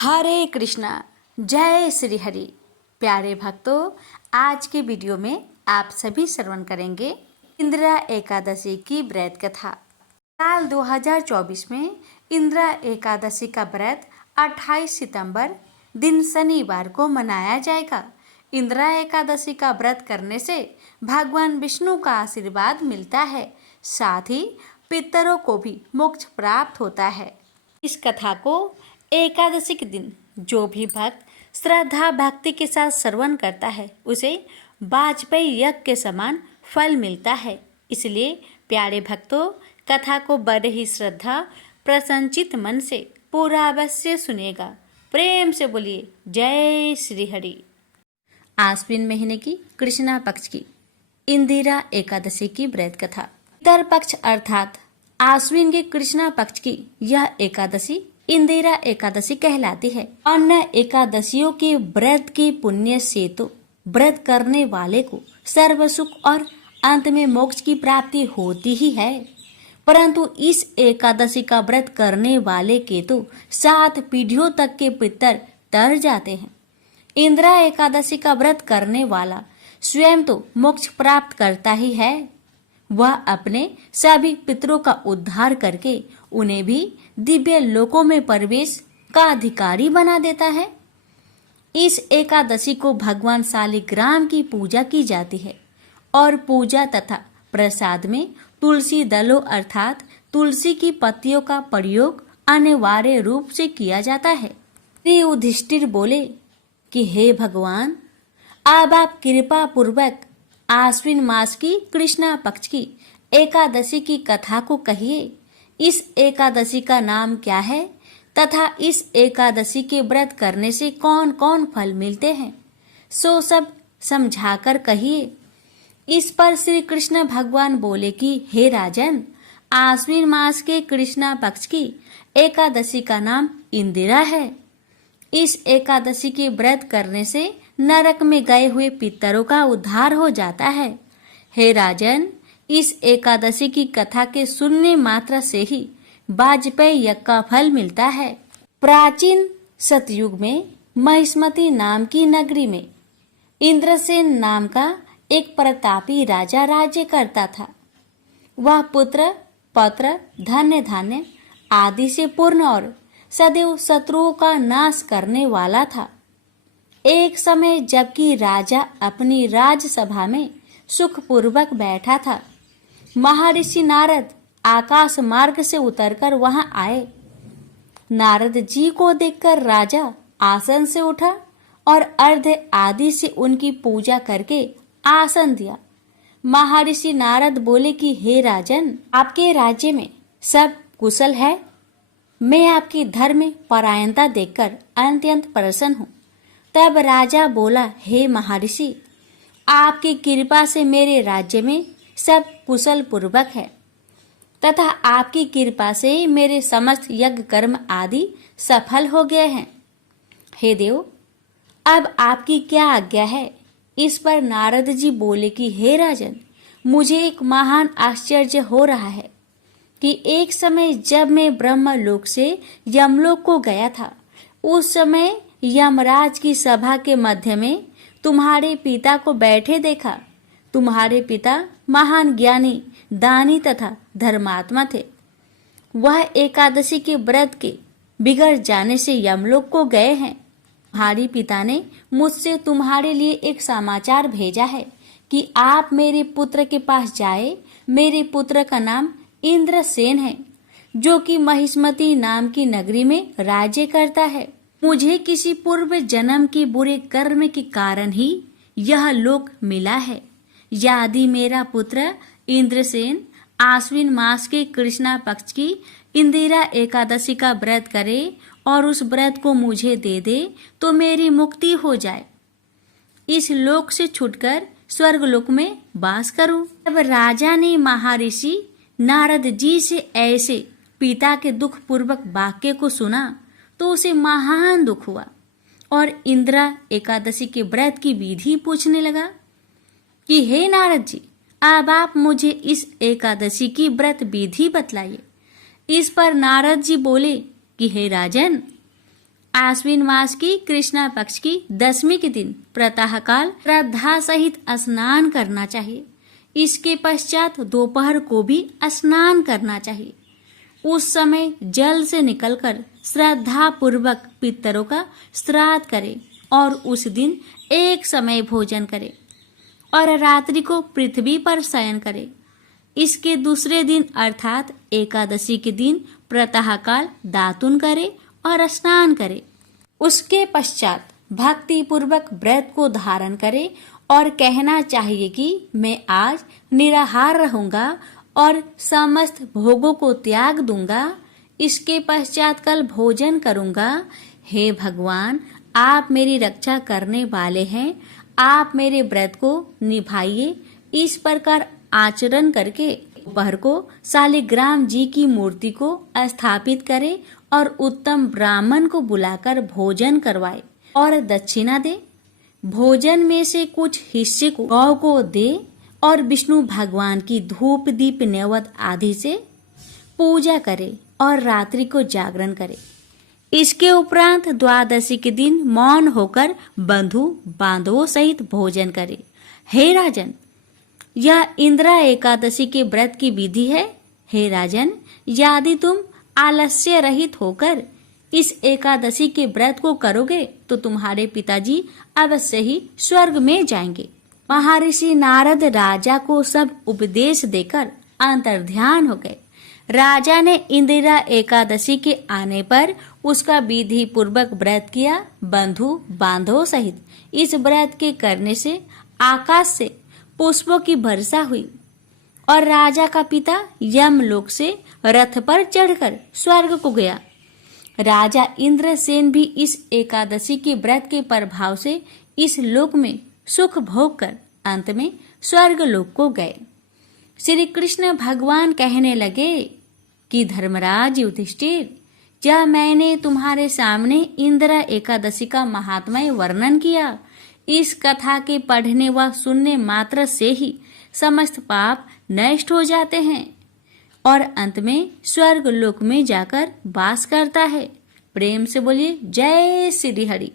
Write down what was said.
हरे कृष्णा। जय श्री हरि। प्यारे भक्तों, आज के वीडियो में आप सभी श्रवण करेंगे इंदिरा एकादशी की व्रत कथा। साल 2024 में इंदिरा एकादशी का व्रत 28 सितंबर दिन शनिवार को मनाया जाएगा। इंदिरा एकादशी का व्रत करने से भगवान विष्णु का आशीर्वाद मिलता है, साथ ही पितरों को भी मोक्ष प्राप्त होता है। इस कथा को एकादशी के दिन जो भी भक्त श्रद्धा भक्ति के साथ श्रवण करता है उसे वाजपेयी यज्ञ के समान फल मिलता है। इसलिए प्यारे भक्तों, कथा को बड़े ही श्रद्धा प्रसन्नचित मन से पूरा अवश्य सुनेगा। प्रेम से बोलिए जय श्री हरि। आश्विन महीने की कृष्णा पक्ष की इंदिरा एकादशी की व्रत कथा। पितर पक्ष अर्थात आश्विन के कृष्णा पक्ष की यह एकादशी इंदिरा एकादशी कहलाती है। अन्य एकादशियों के व्रत के पुण्य से तो व्रत करने वाले को सर्व सुख और अंत में मोक्ष की प्राप्ति होती ही है, परंतु इस एकादशी का व्रत करने वाले के तो 7 पीढ़ियों तक के पितर तर जाते हैं। इंदिरा एकादशी का व्रत करने वाला स्वयं तो मोक्ष प्राप्त करता ही है, वह अपने सभी पितरों का उद्धार करके उन्हें भी दिव्य लोकों में प्रवेश का अधिकारी बना देता है। इस एकादशी को भगवान शालिग्राम की पूजा की जाती है और पूजा तथा प्रसाद में तुलसी दलों अर्थात तुलसी की पत्तियों का प्रयोग अनिवार्य रूप से किया जाता है। श्री युधिष्ठिर बोले कि हे भगवान, अब आप कृपा पूर्वक आश्विन मास की कृष्णा पक्ष की एकादशी की कथा को कहिए। इस एकादशी का नाम क्या है तथा इस एकादशी के व्रत करने से कौन कौन फल मिलते हैं, सो सब समझाकर कहिए। इस पर श्री कृष्ण भगवान बोले कि हे राजन, आश्विन मास के कृष्णा पक्ष की एकादशी का नाम इंदिरा है। इस एकादशी के व्रत करने से नरक में गए हुए पितरों का उद्धार हो जाता है। हे राजन, इस एकादशी की कथा के सुनने मात्र से ही वाजपेयी यज्ञ का फल मिलता है। प्राचीन सतयुग में महिष्मती नाम की नगरी में इंद्रसेन नाम का एक प्रतापी राजा राज्य करता था। वह पुत्र पौत्र धन्य धान्य आदि से पूर्ण और सदैव शत्रुओं का नाश करने वाला था। एक समय जबकि राजा अपनी राजसभा में सुखपूर्वक बैठा था, महर्षि नारद आकाश मार्ग से उतरकर वहां आए। नारद जी को देखकर राजा आसन से उठा और अर्घ्य आदि से उनकी पूजा करके आसन दिया। महर्षि नारद बोले कि हे राजन, आपके राज्य में सब कुशल है। मैं आपकी धर्म परायणता देखकर अत्यंत प्रसन्न हूँ। तब राजा बोला, हे महर्षि, आपकी कृपा से मेरे राज्य में सब कुशल पूर्वक है तथा आपकी कृपा से मेरे समस्त यज्ञ कर्म आदि सफल हो गए हैं। हे देव, अब आपकी क्या आज्ञा है? इस पर नारद जी बोले कि हे राजन, मुझे एक महान आश्चर्य हो रहा है कि एक समय जब मैं ब्रह्मलोक से यमलोक को गया था, उस समय यमराज की सभा के मध्य में तुम्हारे पिता को बैठे देखा। तुम्हारे पिता महान ज्ञानी, दानी तथा धर्मात्मा थे। वह एकादशी के व्रत के बिगड़ जाने से यमलोक को गए हैं। तुम्हारे पिता ने मुझसे तुम्हारे लिए एक समाचार भेजा है कि आप मेरे पुत्र के पास जाए। मेरे पुत्र का नाम इंद्रसेन है, जो कि महिष्मती नाम की नगरी में राज्य करता है। मुझे किसी पूर्व जन्म के बुरे कर्म के कारण ही यह लोक मिला है। यदि मेरा पुत्र इंद्रसेन आश्विन मास के कृष्णा पक्ष की इंदिरा एकादशी का व्रत करे और उस व्रत को मुझे दे दे तो मेरी मुक्ति हो जाए, इस लोक से छूटकर स्वर्गलोक में वास करूं। तब राजा ने महर्षि नारद जी से ऐसे पिता के दुख पूर्वक वाक्य को सुना तो उसे महान दुख हुआ और इंदिरा एकादशी के व्रत की विधि पूछने लगा कि हे नारद जी, अब आप मुझे इस एकादशी की व्रत विधि बतलाइए। इस पर नारद जी बोले कि हे राजन, आश्विन मास की कृष्णा पक्ष की 10वीं के दिन प्रातःकाल श्रद्धा सहित स्नान करना चाहिए। इसके पश्चात दोपहर को भी स्नान करना चाहिए। उस समय जल से निकलकर श्रद्धा पूर्वक पितरों का श्राद्ध करे और उस दिन एक समय भोजन करे और रात्रि को पृथ्वी पर शयन करे। इसके दूसरे दिन अर्थात एकादशी के दिन प्रातःकाल दातुन करे और स्नान करे। उसके पश्चात भक्ति पूर्वक व्रत को धारण करे और कहना चाहिए कि मैं आज निराहार रहूंगा और समस्त भोगों को त्याग दूंगा। इसके पश्चात कल भोजन करूंगा। हे भगवान, आप मेरी रक्षा करने वाले हैं, आप मेरे व्रत को निभाइए। इस प्रकार आचरण करके दोपहर को शालिग्राम जी की मूर्ति को स्थापित करे और उत्तम ब्राह्मण को बुलाकर भोजन करवाए और दक्षिणा दे। भोजन में से कुछ हिस्से को गौ को दे और विष्णु भगवान की धूप दीप नैवेद्य आदि से पूजा करे और रात्रि को जागरण करे। इसके उपरांत द्वादशी के दिन मौन होकर बंधु बांधवों सहित भोजन करे। हे राजन, यह इंदिरा एकादशी के व्रत की विधि है। हे राजन, यदि तुम आलस्य रहित होकर इस एकादशी के व्रत को करोगे तो तुम्हारे पिताजी अवश्य ही स्वर्ग में जाएंगे। महर्षि नारद राजा को सब उपदेश देकर अंतर्ध्यान हो गए। राजा ने इंदिरा एकादशी के आने पर उसका विधि पूर्वक व्रत किया। बंधु बांधवों सहित इस व्रत के करने से आकाश से पुष्पों की वर्षा हुई और राजा का पिता यमलोक से रथ पर चढ़कर स्वर्ग को गया। राजा इंद्रसेन भी इस एकादशी के व्रत के प्रभाव से इस लोक में सुख भोग कर अंत में स्वर्ग लोक को गए। श्री कृष्ण भगवान कहने लगे कि धर्मराज युधिष्ठिर, क्या मैंने तुम्हारे सामने इंदिरा एकादशी का महात्म्य वर्णन किया। इस कथा के पढ़ने व सुनने मात्र से ही समस्त पाप नष्ट हो जाते हैं और अंत में स्वर्ग लोक में जाकर वास करता है। प्रेम से बोलिए जय श्री हरि।